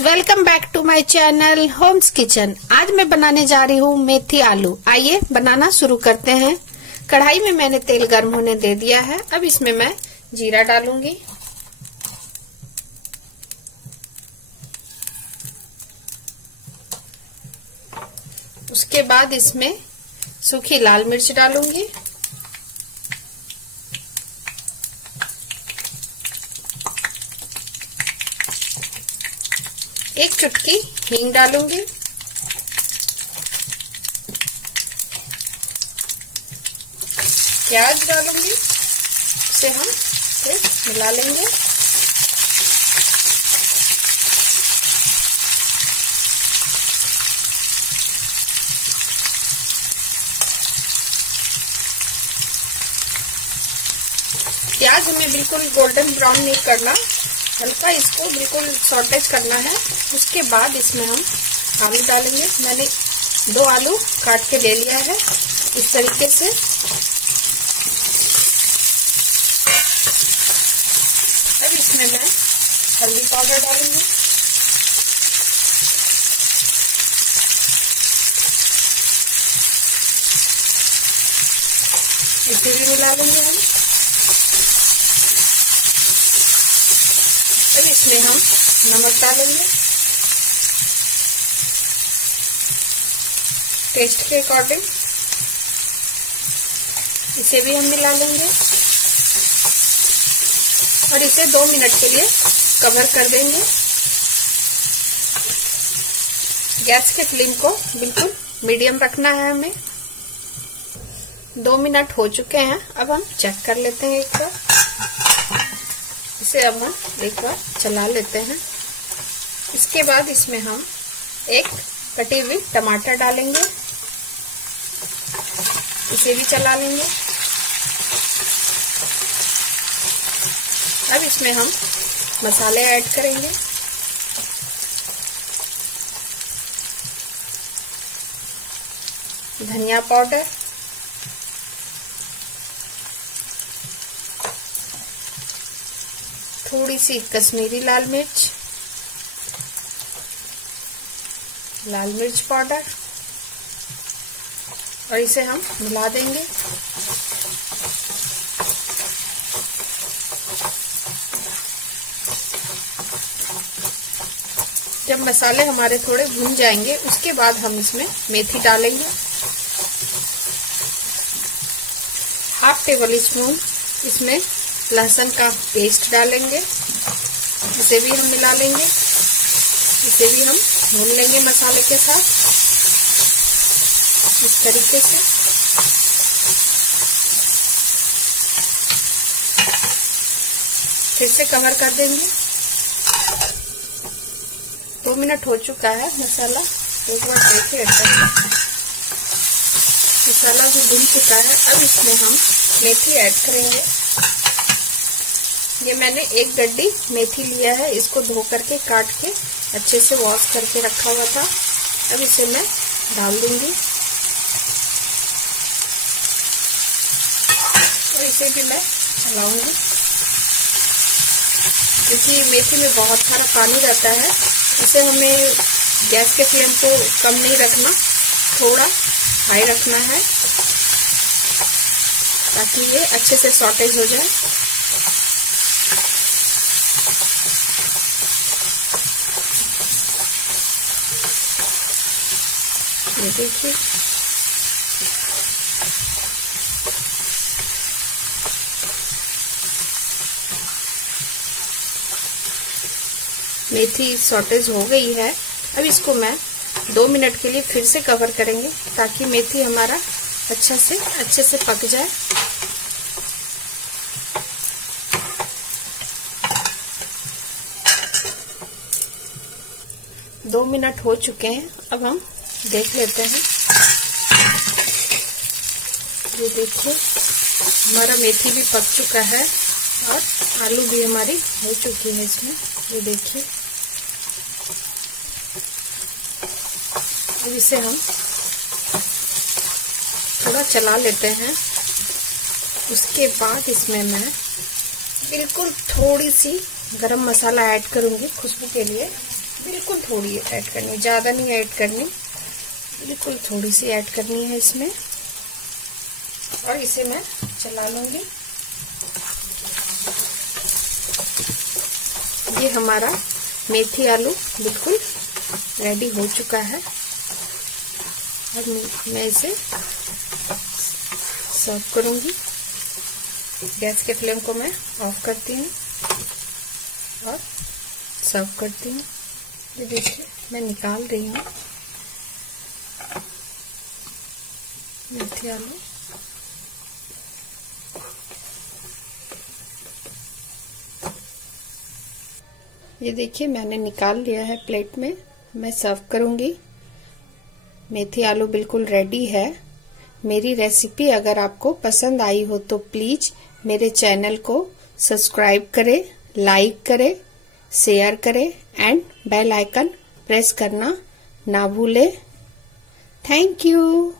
Welcome back to my channel homes kitchen. आज मैं बनाने जा रही हूँ मेथी आलू। आइए बनाना शुरू करते हैं। कढ़ाई में मैंने तेल गर्म होने दे दिया है। अब इसमें मैं जीरा डालूंगी, उसके बाद इसमें सूखी लाल मिर्च डालूंगी, एक चुटकी हींग डालूंगी, प्याज डालूंगी, इसे हम फिर मिला लेंगे। प्याज हमें बिल्कुल गोल्डन ब्राउन नहीं करना, हल्का इसको बिल्कुल सॉटेज करना है। उसके बाद इसमें हम आलू डालेंगे। मैंने 2 आलू काट के ले लिया है इस तरीके से। अब इसमें मैं हल्दी पाउडर डालूंगी, इसे भी मिला लेंगे हम। अब इसमें हम नमक डालेंगे टेस्ट के अकॉर्डिंग, इसे भी हम मिला लेंगे और इसे 2 मिनट के लिए कवर कर देंगे। गैस के फ्लेम को बिल्कुल मीडियम रखना है हमें। 2 मिनट हो चुके हैं। अब हम चेक कर लेते हैं एक बार। इसे अब हम एक बार चला लेते हैं। इसके बाद इसमें हम एक कटी हुई टमाटर डालेंगे, इसे भी चला लेंगे। अब इसमें हम मसाले ऐड करेंगे। धनिया पाउडर, थोड़ी सी कश्मीरी लाल मिर्च, लाल मिर्च पाउडर, और इसे हम मिला देंगे। जब मसाले हमारे थोड़े भुन जाएंगे उसके बाद हम इसमें मेथी डालेंगे। 1/2 टेबल स्पून इसमें लहसुन का पेस्ट डालेंगे, इसे भी हम मिला लेंगे। इसे भी हम भून लेंगे मसाले के साथ इस तरीके से। फिर से कवर कर देंगे। 2 मिनट हो चुका है। मसाला एक बार देखिए, मसाला भी भून चुका है। अब इसमें हम मेथी ऐड करेंगे। ये मैंने 1 गड्डी मेथी लिया है, इसको धो करके काट के अच्छे से वॉश करके रखा हुआ था। अब इसे मैं डाल दूंगी और इसे भी मैं चलाऊंगी, क्योंकि मेथी में बहुत सारा पानी रहता है। इसे हमें गैस के फ्लेम को कम नहीं रखना, थोड़ा हाई रखना है ताकि ये अच्छे से सॉटेज हो जाए। ये देखिए, मेथी सॉटेज हो गई है। अब इसको मैं 2 मिनट के लिए फिर से कवर करेंगे ताकि मेथी हमारा अच्छे से पक जाए। दो मिनट हो चुके हैं। अब हम देख लेते हैं। ये देखिए, हमारा मेथी भी पक चुका है और आलू भी हमारी हो चुकी है इसमें। ये देखिए, अब इसे हम थोड़ा चला लेते हैं। उसके बाद इसमें मैं बिल्कुल थोड़ी सी गरम मसाला ऐड करूंगी खुशबू के लिए। बिल्कुल थोड़ी ऐड करनी, ज्यादा नहीं ऐड करनी, बिल्कुल थोड़ी सी ऐड करनी है इसमें। और इसे मैं चला लूंगी। ये हमारा मेथी आलू बिल्कुल रेडी हो चुका है। अब मैं इसे सर्व करूंगी। गैस के फ्लेम को मैं ऑफ करती हूँ और सर्व करती हूँ। ये देखिए मैं निकाल रही हूँ मेथी आलू। ये देखिए मैंने निकाल लिया है प्लेट में, मैं सर्व करूंगी। मेथी आलू बिल्कुल रेडी है। मेरी रेसिपी अगर आपको पसंद आई हो तो प्लीज मेरे चैनल को सब्सक्राइब करें, लाइक करें, शेयर करें एंड बेल आइकन प्रेस करना ना भूलें। Thank you.